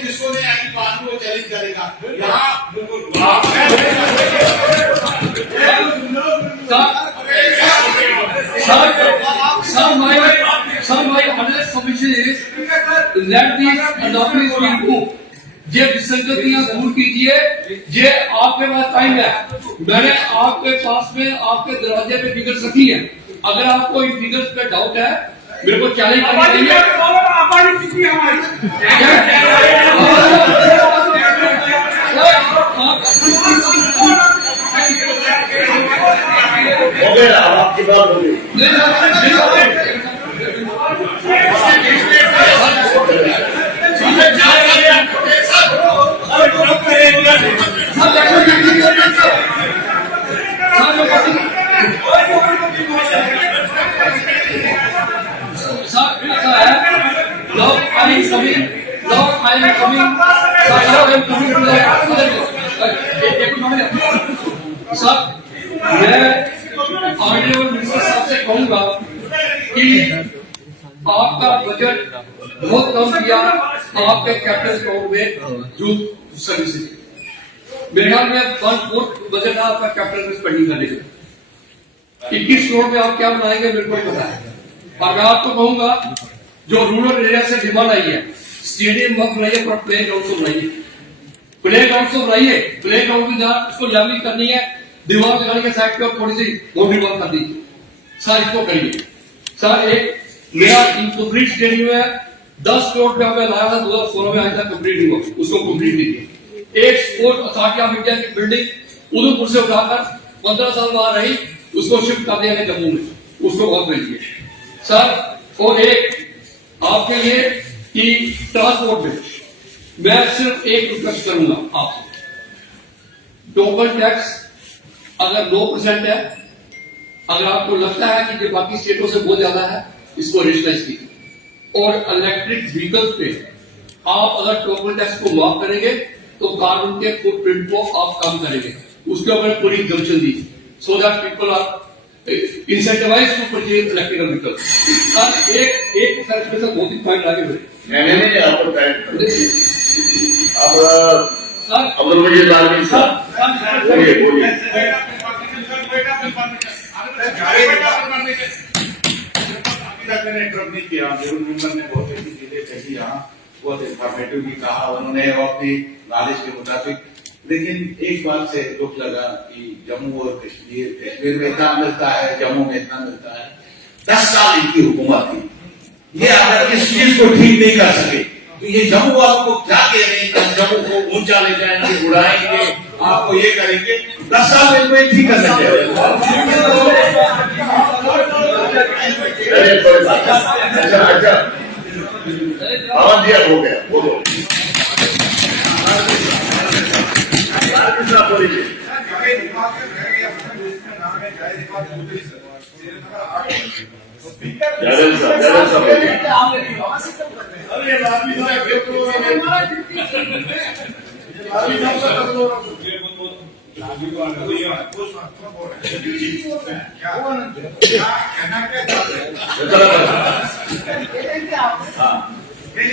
जिसको नहीं आएगी बात को चैलेंज करेगा यहाँ ये विसंगतियां दूर कीजिए। ये आपके पास टाइम है, मैंने आपके पास में आपके दरवाजे पे फिगर्स रखी है। अगर आपको इन फिगर्स पे डाउट है मेरे को चैलेंज करना आबादी चाहिए। में बोलो ना, आबादी कितनी है हमारी? हो गया, अब आपकी बात हो गई। कहूंगा कि आपका बजट बहुत कम किया आपके कैपिटल स्टोर में यूथ सर्विसेज। मेरे ख्याल में 1/4 बजट आपका कैपिटल स्पेंडिंग करने का। 21 करोड़ में आप क्या बनाएंगे मेरे को नहीं पता है। और मैं आपको कहूंगा जो रूरल एरिया से डिमांड आई है, स्टेडियम मत बनाइए पर प्ले ग्राउंड से बनाइए। प्ले ग्राउंड से बनाइए, प्ले ग्राउंड की जहाँ उसको लेवलिंग करनी है, दीवार लगाने के साइड पे और थोड़ी सी बाउंड्री वॉल कर दीजिए। सर इसको करिए। सर एक मेरा इनकम्प्लीट स्टेडियम है, 10 करोड़ रुपया मैं लाया था 2016 में, आज तक कंप्लीट नहीं हुआ, उसको कंप्लीट कीजिए। एक स्पोर्ट अथॉरिटी ऑफ इंडिया की बिल्डिंग उधमपुर से उठाकर 15 साल वहां रही, उसको शिफ्ट कर दिया जम्मू में, उसको बहुत भेजिए। सर और एक आपके लिए कि ट्रांसपोर्ट में मैं सिर्फ एक रिक्वेस्ट करूंगा आपसे, टोकन टैक्स अगर 9% है, अगर आपको लगता है कि जो बाकी स्टेटों से बहुत ज्यादा है, इसको रेशनलाइज कीजिए। और इलेक्ट्रिक व्हीकल्स पे आप अगर टोकन टैक्स को माफ करेंगे तो कार्बन के फुटप्रिंट को आप कम करेंगे, उसके ऊपर पूरी एग्जम्पशन दी, so that people are incentivise to purchase electrical vehicles. Sir एक सर इसमें से बहुत ही पॉइंट आगे बढ़े। नहीं, आपको टाइम सर अब मुझे बात बोलिए बोलिए। इंटरप्ट नहीं किया, जरूर मेंबर ने बहुत अच्छी चीजें कही, यहाँ बहुत इंफॉर्मेटिव भी कहा उन्होंने अपनी नॉलेज के मुताबिक। लेकिन एक बात से दुख लगा कि जम्मू और कश्मीर में इतना मिलता है, जम्मू में इतना मिलता है। 10 साल इनकी हुकूमत थी, ये अगर इस चीज को ठीक नहीं कर सके तो ये जम्मू वालों को क्या कह रहे हैं, जम्मू को ऊंचा ले जाएंगे, उड़ाएंगे, आपको ये करेंगे। 10 साल में इनको ठीक करना चाहिए। अच्छा हाँ दिया हो गया, बोलो बोलिए।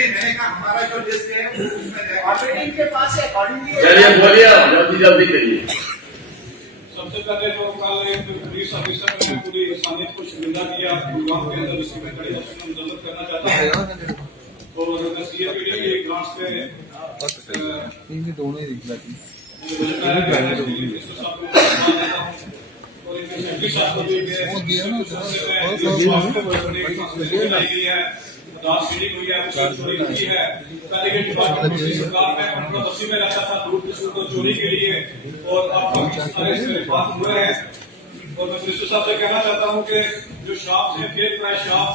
मैंने कहा हमारा जो लिस्ट है उसमें ऑपरेटिंग के पास है, अकॉर्डिंगली चलिए बोलिए, जल्दी जल्दी करिए। सबसे पहले तो कल एक पुलिस ऑफिसर ने पूरी इंसानियत को शर्मिंदा किया, गुरुग्राम के अंदर उसकी मैं कड़ी मजम्मत करना चाहता हूँ। और मैं सीएपीडी के ग्रांट्स पे दोनों ही दिख जाती दार्शनिक हुई है, उसकी चोरी की है। पहले के डिपार्टमेंट की सरकार में 1980 में रहता था दूध किस्म को चोरी के लिए, और अब बात हुए हैं। और मैं मिनिस्टर साहब से कहना चाहता हूँ कि जो शॉप्स है, फेक प्राइस शॉप,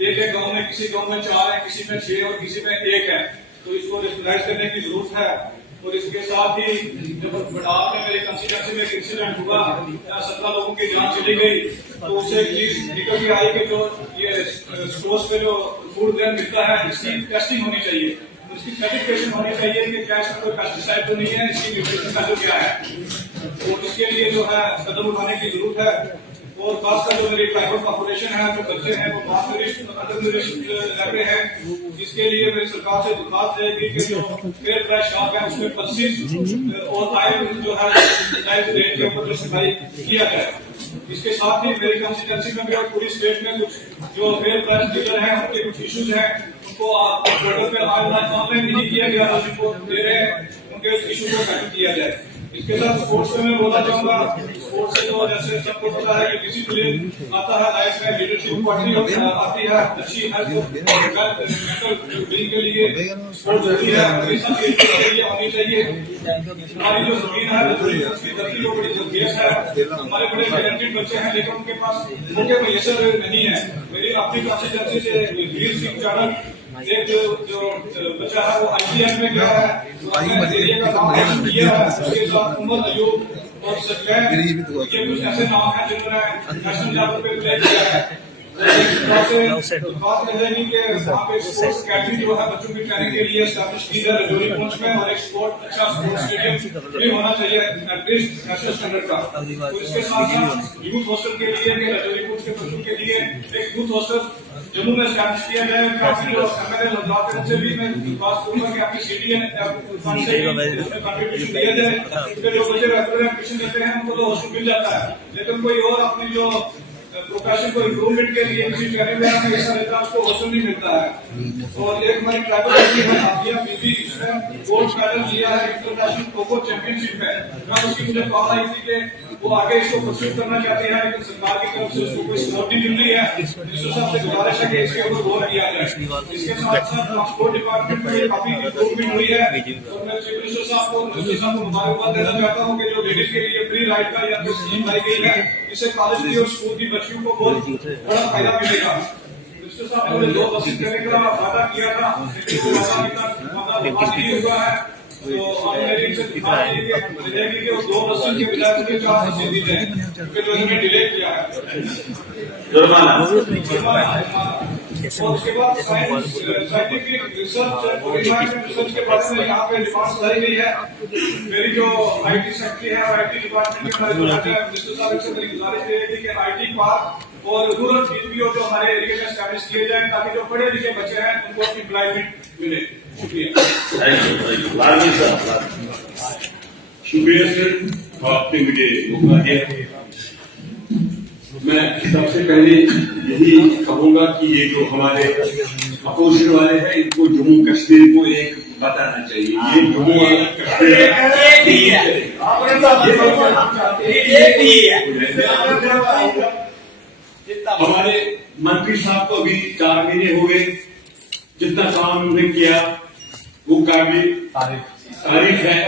एक एक गाँव में, किसी गाँव में 4 है, किसी में 6 और किसी में 1 है, तो इसको रेगुलाइज करने की जरूरत है। और इसके साथ ही जब बटाल में मेरे कंस्टिट्यूंसी में एक इंसिडेंट हुआ, 17 लोगों की जान चली गई, तो उससे एक चीज निकल के आई कि जो ये स्टोर्स पे जो फूड ग्रेन मिलता है, इसकी टेस्टिंग होनी चाहिए, इसकी सर्टिफिकेशन होनी चाहिए कि क्या इसमें कोई पेस्टिसाइड तो नहीं है, इसकी न्यूट्रिशन वैल्यू क्या है। तो इसके लिए जो है कदम उठाने की जरूरत है। और खासकर जो मेरी ट्राइबल पॉपुलेशन है, जो बच्चे हैं वो अंडरनरिश्ड रहते हैं, इसके लिए मेरी सरकार से दरख्वास्त रहेगी कि जो फेयर प्राइस शॉप है उसमें पल्सेस और आयल जो है रेट के ऊपर सप्लाई किया जाए। इसके साथ ही मेरी कंस्टिट्यूंसी में भी और पूरी स्टेट में कुछ जो फेयर प्राइस डीलर हैं उनके कुछ इश्यूज हैं, उनको पोर्टल पे ऑनलाइन नहीं किया गया, जिनको दे रहे हैं उनके इश्यू को सेटल किया जाए। इसके साथ स्पोर्ट्स में मैं बोलना चाहूंगा, स्पोर्ट्स से तो जैसे सबको पता है कि डिसिप्लिन आता है लाइफ में, लीडरशिप क्वालिटी आती है, अच्छी हेल्थ मेंटल बीइंग के लिए स्पोर्ट्स जरूरी है, हमेशा के लिए होनी चाहिए। हमारी जो जमीन है उसकी धरती को बड़ी जरूरत है, हमारे बड़े टैलेंटेड बच्चे हैं लेकिन उनके पास मौके मैसर नहीं है। मेरी अपनी कंस्टिट्यूएंसी से वीर सिंह चाणक एक जो बच्चा है वो ICF में गया है, तो अपने एरिया का काम किया है, उसके साथ उमर अयूब और सचलैन, ये कुछ ऐसे नाम हैं जिन्होंने नेशनल लेवल पे प्ले किया है। बात रहेगी कि वहाँ पे स्पोर्ट्स अकेडमी जो है बच्चों की ट्रेनिंग के लिए एस्टैब्लिश की है रजौरी पुंछ में, और एक अच्छा स्पोर्ट्स स्टेडियम भी होना चाहिए एटलीस्ट नेशनल स्टैंडर्ड का। तो इसके साथ साथ यूथ हॉस्टल के लिए कि रजौरी पुंछ के बच्चों के लिए एक यूथ हॉस्टल जम्मू में एस्टैब्लिश किया जाए। काफी जो MLA लद्दाख उनसे भी मैं बात करूंगा कि आपकी CDN फंड से उसमें कंट्रीब्यूशन दिया जाए, क्योंकि जो बच्चे रेगुलर एडमिशन लेते हैं उनको तो हॉस्टल मिल जाता है, लेकिन कोई और अपनी जो प्रोफेशन को इम्प्रूवमेंट के लिए किसी ट्रेनिंग में हिस्सा लेता है उसको हॉस्टल नहीं मिलता है। और एक हमारी ट्राइबल लड़की है आबिया बीबी, इसने गोल्ड मेडल लिया है इंटरनेशनल खो-खो चैंपियनशिप में। मैं उसकी मुझे कॉल आई थी कि वो आगे इसको परस्यू करना चाहते हैं, लेकिन सरकार की तरफ से उसको कोई सपोर्ट नहीं मिल रही है। मिनिस्टर साहब से गुजारिश है कि इसके ऊपर गौर किया जाए। इसके साथ साथ ट्रांसपोर्ट डिपार्टमेंट में काफी इम्प्रूवमेंट हुई है, और मैं चीफ मिनिस्टर साहब को मुबारकबाद देना चाहता हूँ कि जो लेडीज के लिए फ्री राइड का या स्कीम लाई गई है, इससे कॉलेज की और स्कूल की बच्चियों को बहुत बड़ा फायदा मिलेगा। मिनिस्टर साहब ने 2 बसें देने का वादा किया था, लेकिन वो वादा अभी तक नहीं हुआ है। तो हम मेरी इनसे दिखाई मिलेगी कि वो 2 बसें के बजाय मुझे 4 बसें दी जाए, क्योंकि जो इन्होंने डिले किया है। और उसके बाद साइंटिफिक रिसर्च के बारे में यहाँ पे डिमांड लाई गई है। मेरी जो IT सेक्रेटरी है और IT डिपार्टमेंट के मिनिस्टर साहब से मेरी गुजारिश रहेगी कि IT पार्क और रूरल BPO जो हमारे एरिया में एस्टैब्लिश किए जाए, ताकि जो पढ़े लिखे बच्चे हैं उनको एम्प्लॉयमेंट मिले। शुक्रिया। शुक्रिया सर, आपने मुझे मौका दिया। मैं सबसे पहले यही कहूंगा कि ये जो हमारे अपोजिशन वाले हैं इनको जम्मू कश्मीर को एक बताना चाहिए, ये जम्मू वाला कश्मीर हमारे मंत्री साहब को अभी 4 महीने हो गए, जितना काम उन्होंने किया वो काबिल तारीफ है,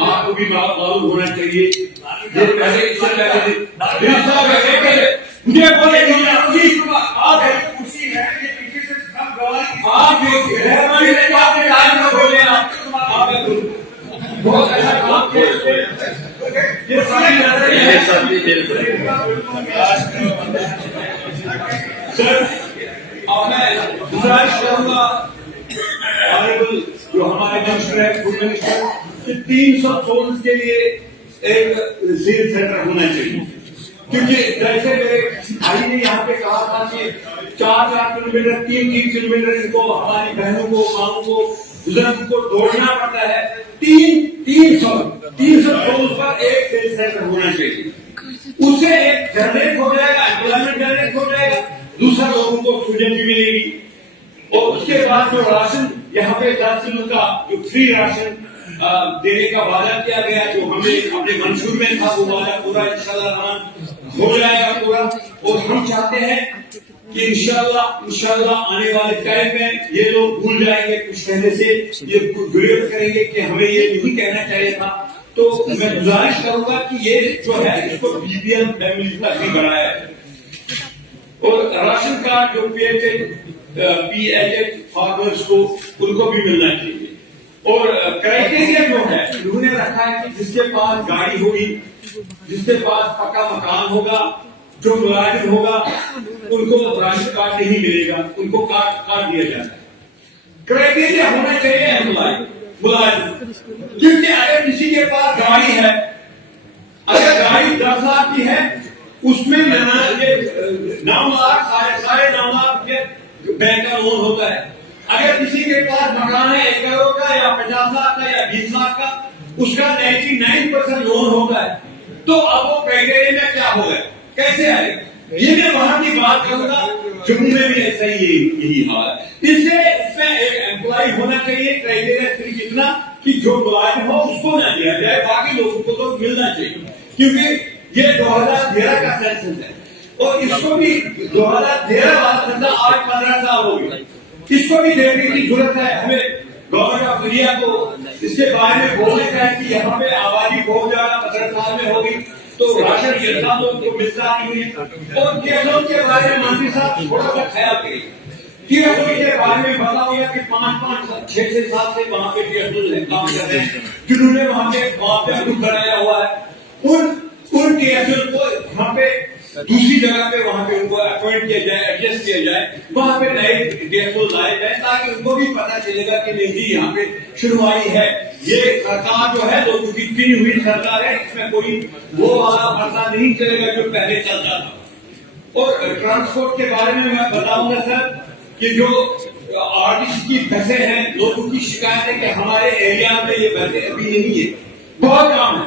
आपको भी मालूम होना चाहिए। ये पहले इससे पहले मुझे बोले आप कुर्सी है, ये पीछे से सब गवाह आप आपके राज में बोले आप बहुत अच्छा काम किया। ये सर अब मैं गुजारिश करूंगा ऑनरेबल जो हमारे मिनिस्टर है, फूड मिनिस्टर, कि 300 सोल्स के लिए एक सेल सेंटर होना चाहिए, क्योंकि जैसे मेरे भाई ने यहाँ पे कहा था कि 4-4 किलोमीटर 3-3 किलोमीटर इनको हमारी बहनों को माओं को बुजुर्ग को दौड़ना पड़ता है। 300 सोल्स पर एक सेल सेंटर होना चाहिए, उससे एक जनरेट हो जाएगा, एम्प्लॉयमेंट जनरेट हो जाएगा, दूसरा लोगों को सुविधा भी मिलेगी। और उसके बाद जो राशन यहाँ पे 10 किलो का जो फ्री राशन देने का वादा किया गया, जो हमें अपने मंशूर में था, वो वादा पूरा इंशाल्लाह हो जाएगा पूरा। और हम चाहते हैं कि इंशाल्लाह आने वाले टाइम में ये लोग भूल जाएंगे कुछ कहने से, ये विरोध करेंगे कि हमें ये नहीं कहना चाहिए था। तो मैं गुजारिश करूंगा कि ये जो है इसको BPM फैमिली तक भी बढ़ाया है, और राशन कार्ड जो PHH फार्मर्स को उनको भी मिलना चाहिए। और क्राइटेरिया जो है उन्होंने रखा है कि जिसके पास गाड़ी होगी, जिसके पास पक्का मकान होगा, जो मुलाजिम होगा, उनको राशन कार्ड नहीं मिलेगा, उनको कार्ड दिया जाता है। क्राइटेरिया होना चाहिए मुलाजिम, क्योंकि अगर किसी के पास गाड़ी है, अगर गाड़ी 10 लाख की है, उसमें 9 लाख 9.5 लाख के बैंक का लोन होता है। अगर किसी के पास मकान है 1 करोड़ का या 50 लाख का या 20 लाख का, उसका 99% लोन होता है। तो अब वो क्राइटेरिया में क्या होगा, कैसे आएगा? ये मैं वहां की बात करूंगा, जम्मू में भी ऐसा ही यही हाल है। इससे इसमें एक एम्प्लॉय अप्लाई होना चाहिए क्राइटेरिया सिर्फ इतना कि जो मुलाजिम हो उसको ना दिया जाए, बाकी लोगों को तो मिलना चाहिए, क्योंकि ये 2013 का सेंसस है और इसको भी 2013 वाला सेंसस आज 15 साल हो गया, इसको भी देखने की जरूरत है। हमें गवर्नमेंट ऑफ इंडिया को इसके बारे में बोलने का है कि यहाँ पे आबादी बहुत ज्यादा 15 साल में होगी तो राशन योजना लोगों को मिलता नहीं है। और केसों के बारे में मंत्री साहब थोड़ा सा ख्याल करिए, केसों के बारे में पता होगा कि 5-5, 6-6 साल से वहाँ पे केसों काम कर रहे हैं, जिन्होंने वहाँ पे ग्रुप बनाया हुआ है। उन केसों को वहाँ पे दूसरी जगह पे वहाँ पे उनको अपॉइंट किया जाए, एडजस्ट किया जाए, वहाँ पे नए केसों लाए जाए ताकि उनको भी पता चलेगा कि नहीं जी यहाँ पे सुनवाई है। ये सरकार जो है लोगों की चुनी हुई सरकार है, इसमें कोई वो वाला पता नहीं चलेगा जो पहले चलता था। और ट्रांसपोर्ट के बारे में मैं बताऊंगा सर कि जो आरटीसी की बसें हैं, लोगों की शिकायत है कि हमारे एरिया में ये बसें अभी नहीं है, बहुत कम है।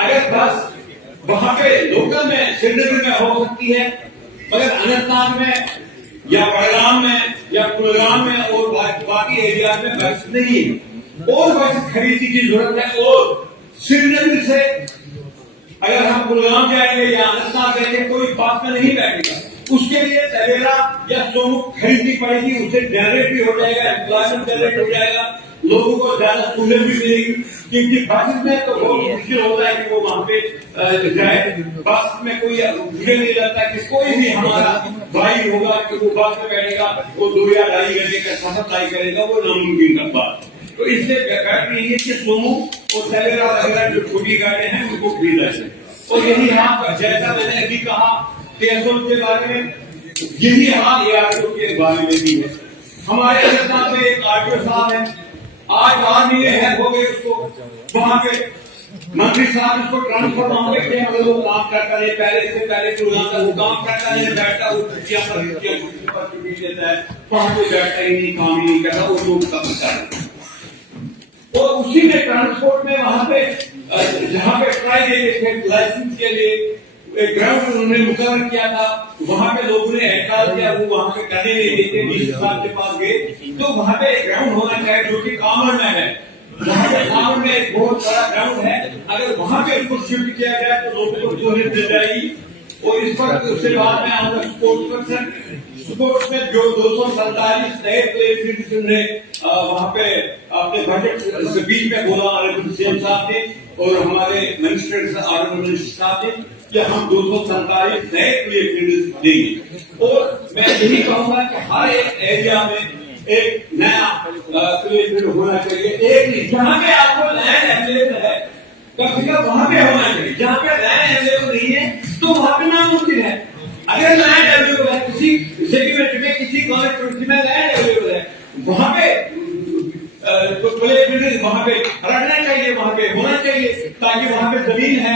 अगर बस वहां पे लोकल में श्रीनगर में हो सकती है, मगर अनंतनाग में या बड़गाम में या कुलगाम में और बाकी एरिया में बस नहीं है, और बस खरीदने की जरूरत है। और श्रीनगर से अगर हम कुलगाम जाएंगे या अनंतनाग जाएंगे कोई बस में नहीं बैठेगा, उसके लिए तवेरा या सोमू खरीदनी पड़ेगी, उससे जनरेट भी हो जाएगा, एम्प्लॉयमेंट जनरेट हो जाएगा, लोगों को ज्यादा सहूलियत भी मिलेगी। क्योंकि बस में तो बहुत मुश्किल होता है कि वो वहां पे जाए, बस में कोई मुझे नहीं लगता कि कोई भी हमारा भाई होगा कि वो बस में बैठेगा, वो 2 या 2.5 घंटे का सफर तय करेगा, वो नामुमकिन का बात। तो इससे बेहतर यही है कि सोमू और तवेरा वगैरह जो छोटी गाड़ियां हैं उनको खरीदा जाए। और यही हाल जैसा मैंने अभी कहा केसों के बारे में, यही हाल एआरटीओ के बारे में भी है। हमारे साथ में एक आरटीओ साहब है, आज 8 महीने है हो गए उसको, वहां पे मंत्री साहब इसको ट्रांसफर मांगे थे, अगर वो काम करता नहीं, पहले से पहले वो काम करता नहीं, बैठता वो छुट्टियां पर छुट्टी देता है, वहां पे बैठता ही नहीं, काम ही नहीं करता, वो लोग का विचार। और उसी में ट्रांसपोर्ट में वहां पे जहां पे ट्राई देते थे लाइसेंस के लिए एक ग्राउंड उन्होंने मुकर्रर किया था, वहां पे लोगों ने हड़ताल किया, वो वहां पे करने नहीं देते, डीसी साहब के पास गए, तो वहां पे एक ग्राउंड होना चाहिए जो कि कामन में है, वहां पे कामन में एक बहुत बड़ा ग्राउंड है, अगर वहां पे उसको शिफ्ट किया जाए तो लोगों को सहूलियत मिल जाएगी। और इस पर उसके बाद में आऊंगा स्पोर्ट्स पर्सन, स्पोर्ट्स में जो 247 नए प्लेयर्स ने वहां पे अपने बजट स्पीच में बोला ऑनरेबल सीएम साहब ने और हमारे मिनिस्टर ऑनरेबल मिनिस्टर साहब ने कि हम 247 नए प्लेयर्स देंगे। और मैं यही कहूंगा कि हर एक एरिया में एक नया प्लेयर होना चाहिए, एक जहां पे आपको लैंड अवेलेबल है कम से कम वहां पे होना चाहिए, जहां पे लैंड अवेलेबल नहीं है तो वहां पे नामुमकिन है। अगर लैंड अवेलेबल है किसी सेगमेंट में, किसी कॉन्स्टिट्यूंसी में लैंड अवेलेबल है, वहां पे वहां पे रखना चाहिए, वहां पे होना चाहिए ताकि वहां पे जमीन है।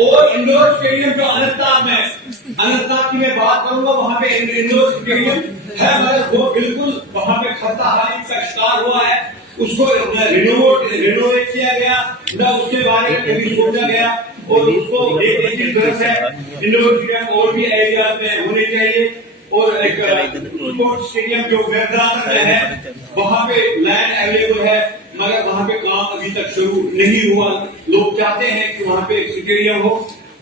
और इंडोर स्टेडियम जो अनंतनाग की मैं बात करूंगा, वहां पे इंडोर स्टेडियम है मगर वो बिल्कुल वहां पे खस्ता हालत का शिकार हुआ है, उसको रिनोवेट किया गया न उसके बारे में कभी सोचा गया, और उसको देखने की जरूरत है। इंडोर स्टेडियम और भी एरिया में होने चाहिए। और एक स्पोर्ट्स स्टेडियम जो मैदान में है वहां पे लैंड अवेलेबल है मगर वहां पे काम अभी तक शुरू नहीं हुआ, लोग चाहते हैं कि वहां पे एक स्टेडियम हो।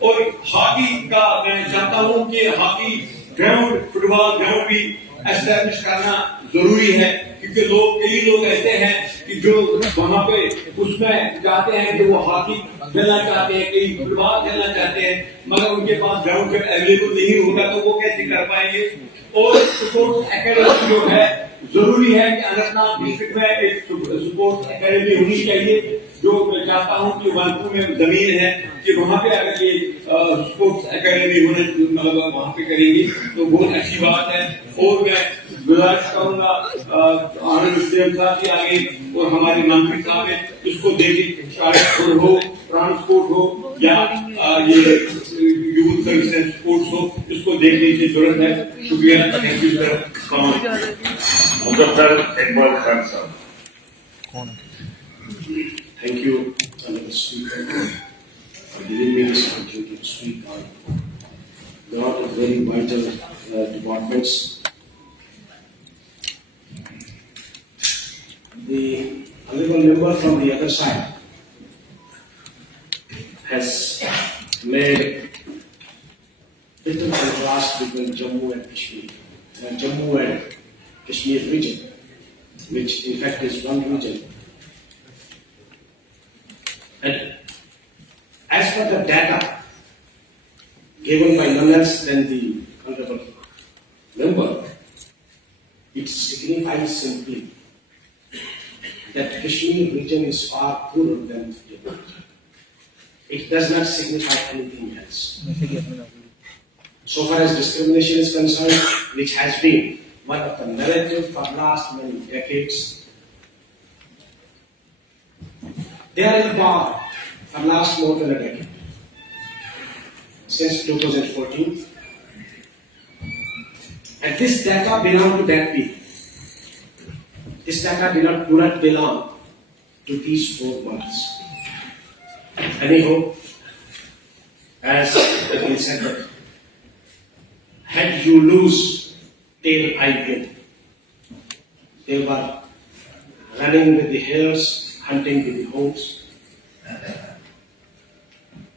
और हॉकी का मैं चाहता हूं कि हॉकी ग्राउंड, फुटबॉल ग्राउंड भी एस्टैब्लिश करना जरूरी है, क्योंकि कई लोग ऐसे हैं कि जो वहां पे उसमें चाहते हैं कि वो हॉकी खेलना चाहते हैं, कई फुटबॉल खेलना चाहते हैं, मगर उनके पास ग्राउंड जब अवेलेबल नहीं होगा तो वो कैसे कर पाएंगे। और स्पोर्ट्स एकेडमी जो है जरूरी है कि अनंतनाग डिस्ट्रिक्ट में एक स्पोर्ट्स एकेडमी होनी चाहिए, जो मैं चाहता हूं कि वानपुर में जमीन है कि वहां पे अगर ये स्पोर्ट्स एकेडमी होने मतलब वहां पे करेंगे तो बहुत अच्छी बात है। और मैं गुजारिश करूंगा ऑनरेबल सीएम साहब के आगे और हमारे मंत्री साहब है इसको देखें, शायद हो ट्रांसपोर्ट हो या ये यूथ सर्विसेज स्पोर्ट्स हो, इसको देखने की जरूरत है। शुक्रिया, thank you sir. Muzaffar Iqbal Khan साहब। Thank you, Honorable Speaker, for giving me this opportunity to speak on a lot of very vital departments. the honorable member from the other side has made little contrast between Jammu and Kashmir. Jammu and Kashmir region, which in fact is one region. And as per the data given by none else than the honorable member, it signifies simply that Kashmir region is far poorer than Jammu. It does not signify anything else. So far as discrimination is concerned, which has been one of the narrative for last many decades, they are in power for last more than a decade, since 2014. And this data belong to that period. This data do not belong to these 4 months. Anyhow, as has been said, that had you lose tail I win. They were running with the hares, hunting with the hounds.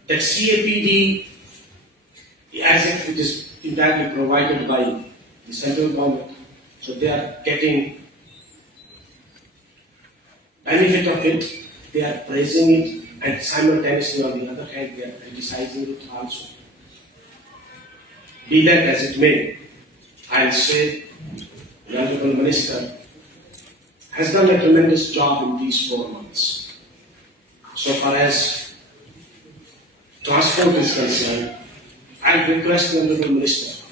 That CAPD, as if it is entirely provided by the central government, so they are getting benefit of it, they are praising it, and simultaneously on the other hand they are criticizing it also. Be that as it may, I'll say the Honorable Minister has done a tremendous job in these 4 months. So far as transport is concerned, I request the Honorable Minister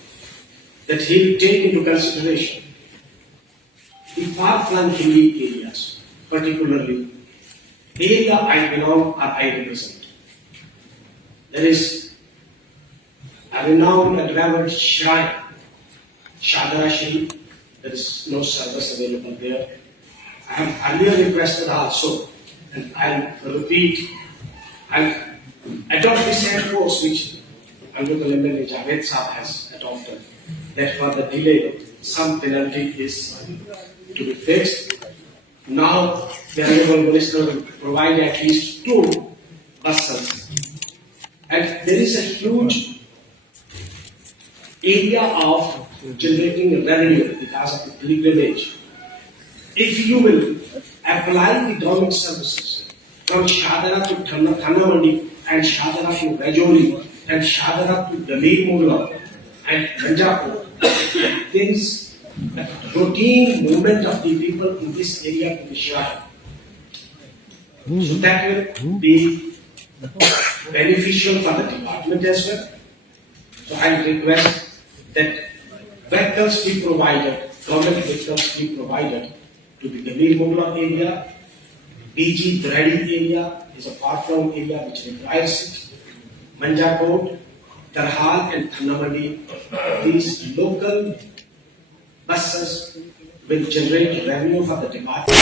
that he will take into consideration the far-flung hilly areas, particularly the area I belong or I represent. There is a renowned and revered shrine, Shadara Sharif. There is no service available there. I have earlier requested also, and I'll repeat, I'll adopt the same course which Honorable MLA Javed Saab has adopted, that for the delay, some penalty is to be fixed. Now, the Honorable Minister will provide at least 2 buses. And there is a huge area of generating revenue because of the pilgrimage. If you will apply the government services from Shadara to Thana Mandi and Shadara to Rajouri and Shadara to Dalir Mugla and Kanjapur, there is a routine movement of the people in this area to the shrine. So that will be beneficial for the department as well. So I request that vehicles be provided, government vehicles be provided to the Dalir Mugla area. BG Brady area is a far-flung area which requires it. Manjakot, Tarhal and Thanamadi, these local buses will generate revenue for the department.